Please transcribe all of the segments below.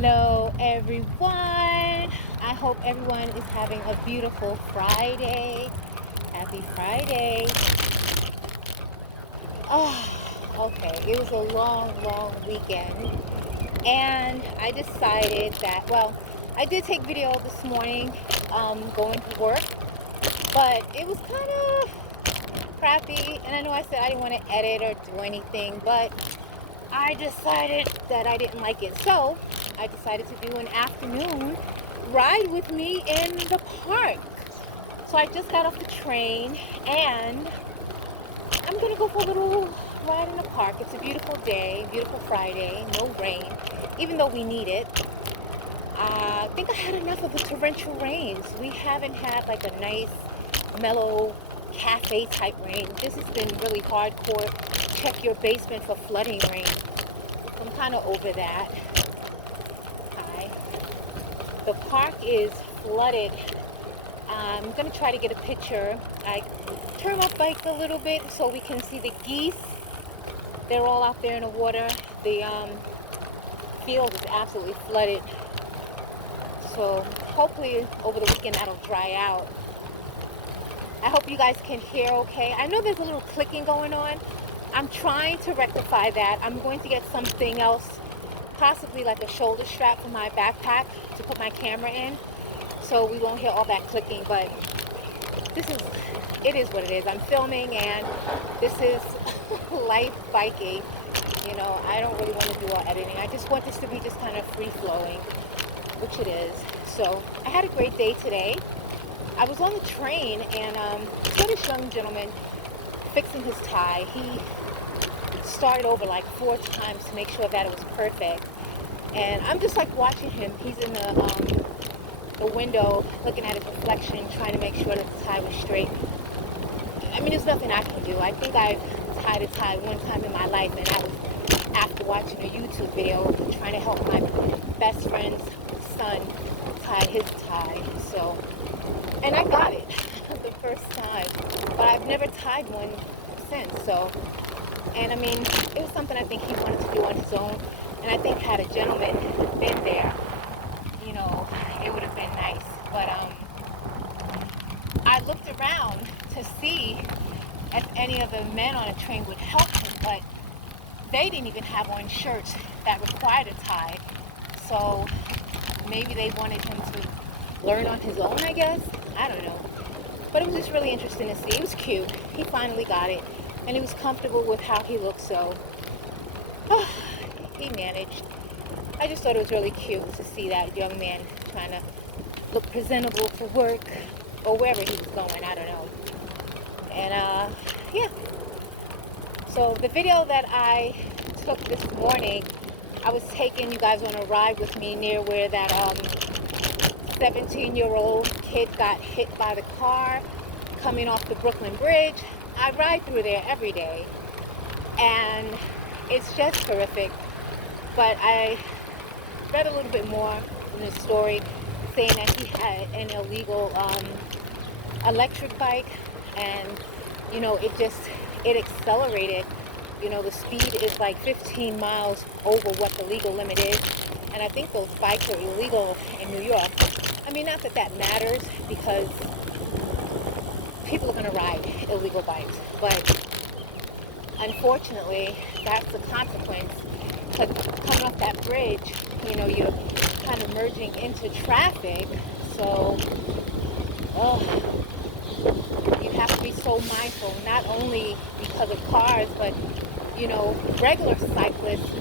Hello, everyone. I hope everyone is having a beautiful Friday. Happy Friday. Okay. It was a long weekend. And I decided that, well, I did take video this morning going to work, but it was kind of crappy. And I know I said I didn't want to edit or do anything, but I decided that I didn't like it. So I decided to do an afternoon ride with me in the park. So I just got off the train and I'm going to go for a little ride in the park. It's a beautiful day, beautiful Friday, no rain, even though we need it. I think I had enough of the torrential rains. We haven't had like a nice, mellow, cafe type rain. This has been really hardcore. Check your basement for flooding rain. I'm kind of over that. Hi. The park is flooded. I'm going to try to get a picture. I turn my bike a little bit so we can see the geese. They're all out there in the water. The field is absolutely flooded. So hopefully over the weekend that'll dry out. I hope you guys can hear okay. I know there's a little clicking going on. I'm trying to rectify that. I'm going to get something else, possibly like a shoulder strap for my backpack to put my camera in, so we won't hear all that clicking. But it is what it is. I'm filming and this is life biking. You know, I don't really want to do all editing. I just want this to be just kind of free flowing, which it is. So I had a great day today. I was on the train and saw this young gentleman fixing his tie. He started over like 4 times to make sure that it was perfect. And I'm just like watching him. He's in the window looking at his reflection, trying to make sure that the tie was straight. I mean, there's nothing I can do. I think I've tied a tie one time in my life, and that was after watching a YouTube video trying to help my best friend's son tie his tie. So, and I got it the first time, but I've never tied one since. So, and I mean, it was something I think he wanted to do on his own, and I think had a gentleman been there, you know, it would have been nice. But I looked around to see if any of the men on the train would help him, but they didn't even have on shirts that required a tie. So maybe they wanted him to learn on his own, I guess. I don't know. But it was just really interesting to see. It was cute. He finally got it, and he was comfortable with how he looked, so he managed. I just thought it was really cute to see that young man trying to look presentable for work or wherever he was going. I don't know. And yeah. So the video that I took this morning, I was taking you guys on a ride with me near where that 17-year-old kid got hit by the car coming off the Brooklyn Bridge. I ride through there every day, and it's just horrific. But I read a little bit more in the story saying that he had an illegal electric bike, and you know, it accelerated. You know, the speed is like 15 miles over what the legal limit is, and I think those bikes are illegal in New York. I mean, not that that matters, because people are going to ride illegal bikes, but unfortunately, that's the consequence. Because coming off that bridge, you know, you're kind of merging into traffic, so you have to be so mindful, not only because of cars, but, you know, regular cyclists.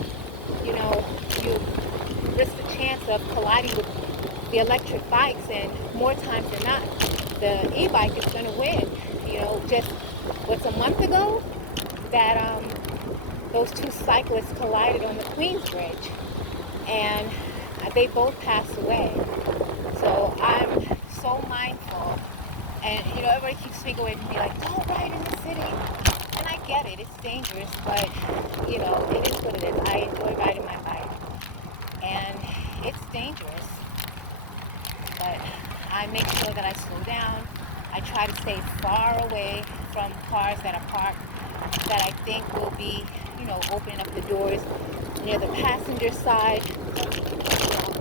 You know, you risk the chance of colliding with the electric bikes, and more times than not, the e-bike is going to win. You know, just what's a month ago that those 2 cyclists collided on the Queens Bridge, and they both passed away. So I'm so mindful, and you know, everybody keeps speaking away from me like, don't ride in the city, and I get it, it's dangerous, but you know, it is what it is. I enjoy riding my bike, and it's dangerous, but I make sure that I slow down. I try to stay far away from cars that are parked that I think will be, you know, opening up the doors near the passenger side. You know,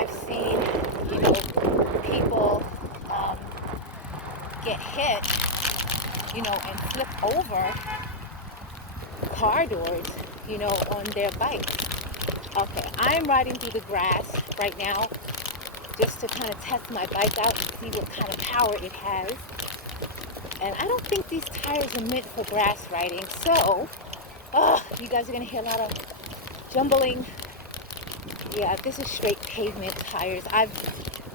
I've seen, people get hit, and flip over car doors, on their bikes. Okay, I'm riding through the grass right now just to kind of test my bike out and see what kind of power it has. And I don't think these tires are meant for grass riding, so you guys are going to hear a lot of jumbling. Yeah, this is straight pavement tires. I've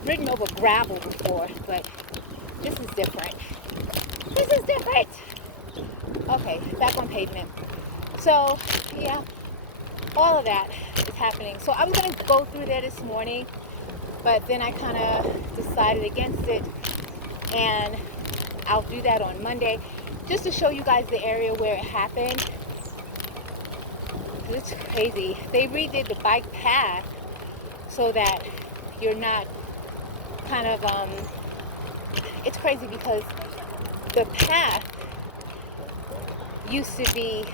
ridden over gravel before, but this is different. This is different! Okay, back on pavement. So, yeah, all of that is happening. So I was going to go through there this morning, but then I kind of decided against it, and I'll do that on Monday just to show you guys the area where it happened. It's crazy. They redid the bike path so that you're not kind of, it's crazy because the path used to be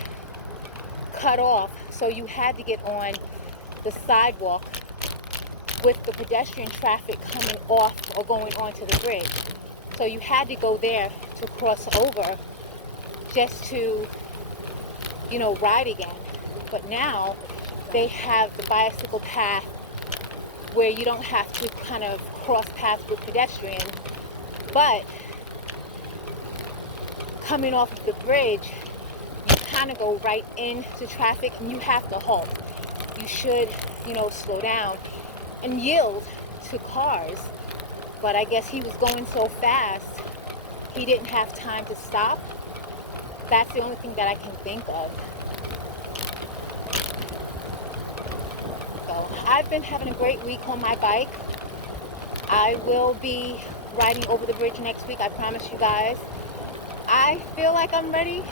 cut off, so you had to get on the sidewalk with the pedestrian traffic coming off or going onto the bridge. So you had to go there to cross over just to, ride again. But now they have the bicycle path where you don't have to kind of cross paths with pedestrians, but coming off of the bridge, you kind of go right into traffic and you have to halt. You should, slow down and yield to cars. But I guess he was going so fast, he didn't have time to stop. That's the only thing that I can think of. So I've been having a great week on my bike. I will be riding over the bridge next week, I promise you guys. I feel like I'm ready.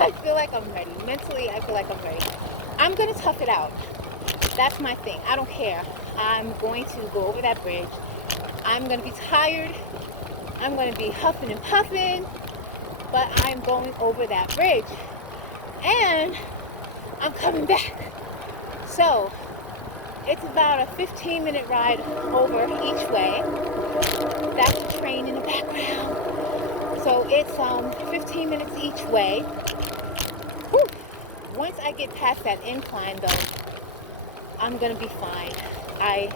I feel like I'm ready. Mentally, I feel like I'm ready. I'm going to tough it out. That's my thing. I don't care. I'm going to go over that bridge. I'm going to be tired. I'm going to be huffing and puffing. But I'm going over that bridge. And I'm coming back. So, it's about a 15-minute ride over each way. That's the train in the background. So it's 15 minutes each way. Whew. Once I get past that incline, though, I'm going to be fine. I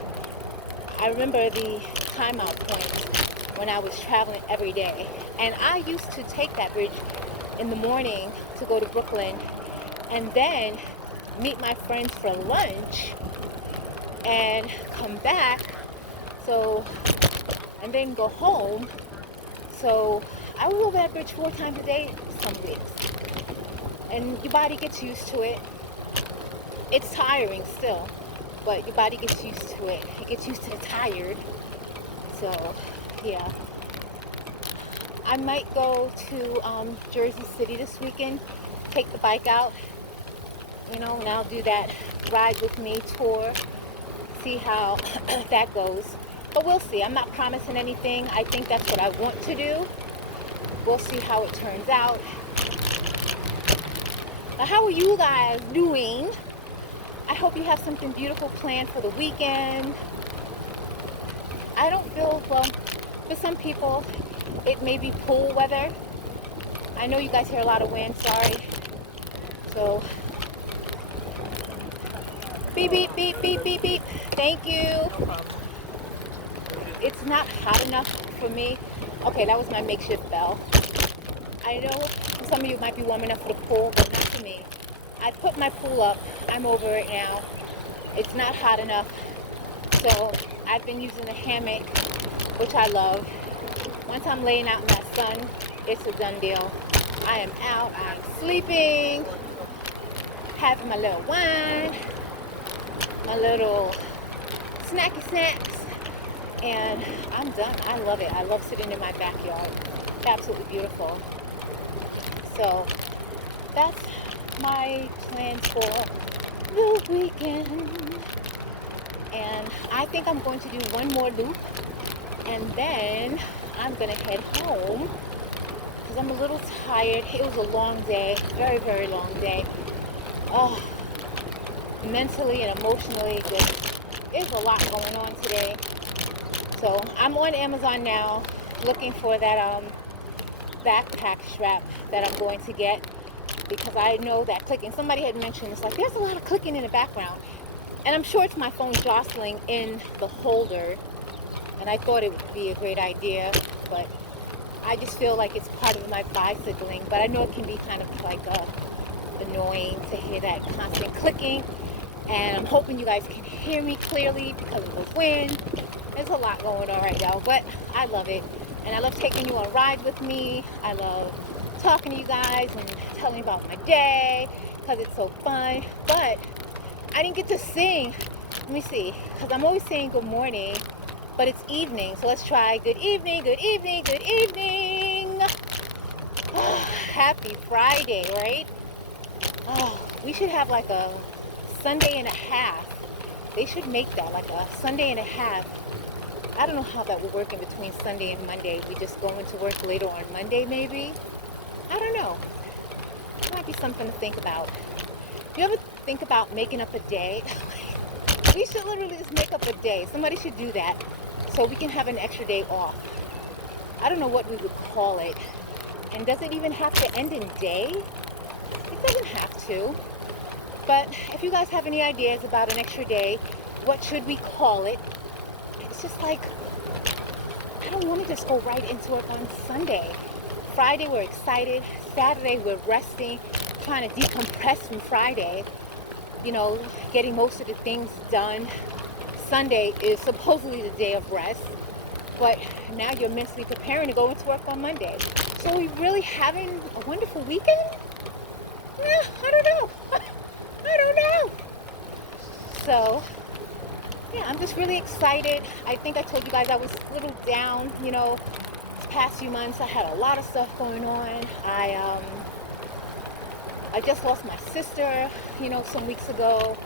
remember the timeout point when I was traveling every day. And I used to take that bridge in the morning to go to Brooklyn and then meet my friends for lunch and come back, and then go home. So I was over that bridge 4 times a day some weeks. And your body gets used to it. It's tiring still, but your body gets used to it. It gets used to the tired. So, yeah. I might go to Jersey City this weekend, take the bike out, and I'll do that ride with me tour, see how that goes. But we'll see. I'm not promising anything. I think that's what I want to do. We'll see how it turns out. Now, how are you guys doing? I hope you have something beautiful planned for the weekend. I don't feel, well, for some people, it may be pool weather. I know you guys hear a lot of wind, sorry. So, beep, beep, beep, beep, beep, beep. Thank you. It's not hot enough for me. Okay, that was my makeshift bell. I know for some of you it might be warm enough for the pool, but not for me. I put my pool up. I'm over it now. It's not hot enough. So I've been using the hammock, which I love. Once I'm laying out in that sun, it's a done deal. I am out. I'm sleeping. Having my little wine. My little snacky snacks. And I'm done. I love it. I love sitting in my backyard. Absolutely beautiful. So that's my plans for the weekend. And I think I'm going to do one more loop. And then I'm going to head home because I'm a little tired. It was a long day. Very, very long day. Oh, mentally and emotionally just there's a lot going on today. So I'm on Amazon now looking for that backpack strap that I'm going to get, because I know that clicking, somebody had mentioned, it's like there's a lot of clicking in the background, and I'm sure it's my phone jostling in the holder, and I thought it would be a great idea, but I just feel like it's part of my bicycling. But I know it can be kind of like annoying to hear that constant clicking, and I'm hoping you guys can hear me clearly because of the wind. There's a lot going on right now, but I love it, and I love taking you on a ride with me. I love talking to you guys and telling you about my day because it's so fun. But I didn't get to sing. Let me see, because I'm always saying good morning, but it's evening, so let's try good evening, good evening, good evening. Happy Friday, right? Oh, we should have like a Sunday and a half. They should make that like a Sunday and a half. I don't know how that would work in between Sunday and Monday. We just go into work later on Monday, maybe. I don't know. It might be something to think about. Do you ever think about making up a day? We should literally just make up a day. Somebody should do that so we can have an extra day off. I don't know what we would call it. And does it even have to end in day? It doesn't have to. But if you guys have any ideas about an extra day, what should we call it? It's just like, I don't want to just go right into it on Sunday. Friday, we're excited. Saturday, we're resting, trying to decompress from Friday. You know, getting most of the things done. Sunday is supposedly the day of rest, but now you're mentally preparing to go into work on Monday. So are we really having a wonderful weekend? Yeah, I don't know. I don't know. So, yeah, I'm just really excited. I think I told you guys I was a little down, you know, these past few months. I had a lot of stuff going on. I just lost my sister, you know, some weeks ago,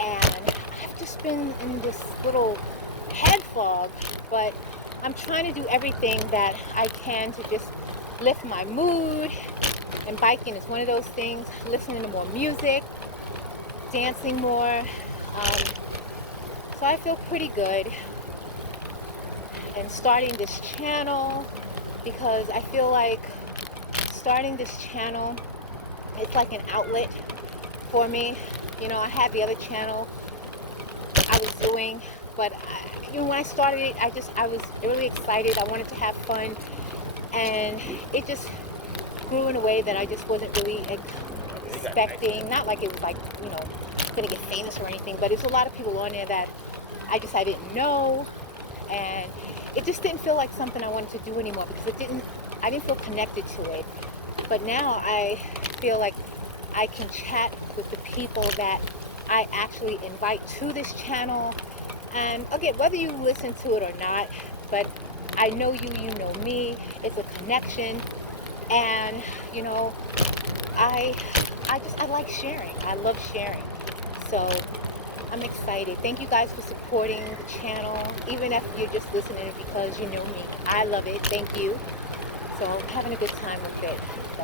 and I've just been in this little head fog, but I'm trying to do everything that I can to just lift my mood, and biking is one of those things. Listening to more music, dancing more, so I feel pretty good. And starting this channel, because I feel like starting this channel, it's like an outlet for me. You know, I had the other channel I was doing, but you know, when I started it, I was really excited. I wanted to have fun, and it just grew in a way that I just wasn't really expecting. Not like it was like, you know, gonna get famous or anything, but there's a lot of people on there that I didn't know, and it just didn't feel like something I wanted to do anymore, because I didn't feel connected to it. But now I feel like I can chat with the people that I actually invite to this channel. And again, whether you listen to it or not, but I know you, you know me. It's a connection, and you know, I like sharing. I love sharing. So I'm excited. Thank you guys for supporting the channel, even if you're just listening because you know me. I love it. Thank you. So I'm having a good time with it. So,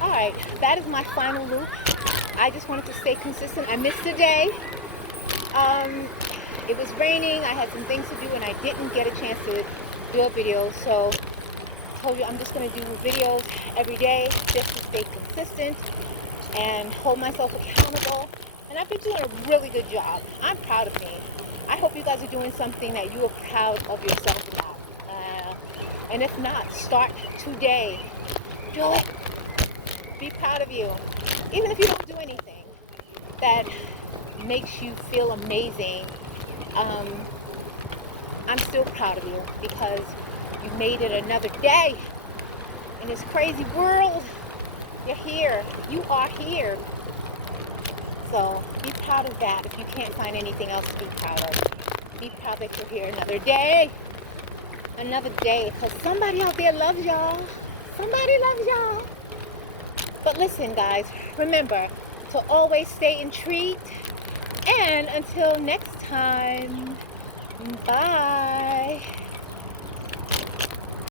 all right, that is my final loop. I just wanted to stay consistent. I missed a day. It was raining. I had some things to do, and I didn't get a chance to do a video. So I told you I'm just going to do videos every day just to stay consistent and hold myself accountable. And I've been doing a really good job. I'm proud of me. I hope you guys are doing something that you are proud of yourself about. And if not, start today. Do it. Be proud of you. Even if you don't do anything that makes you feel amazing, I'm still proud of you, because you made it another day in this crazy world. You're here. You are here. So be proud of that. If you can't find anything else to be proud of, be proud that you're here another day. Another day, because somebody out there loves y'all. Somebody loves y'all. But listen, guys, remember to always stay intrigued. And until next time, bye.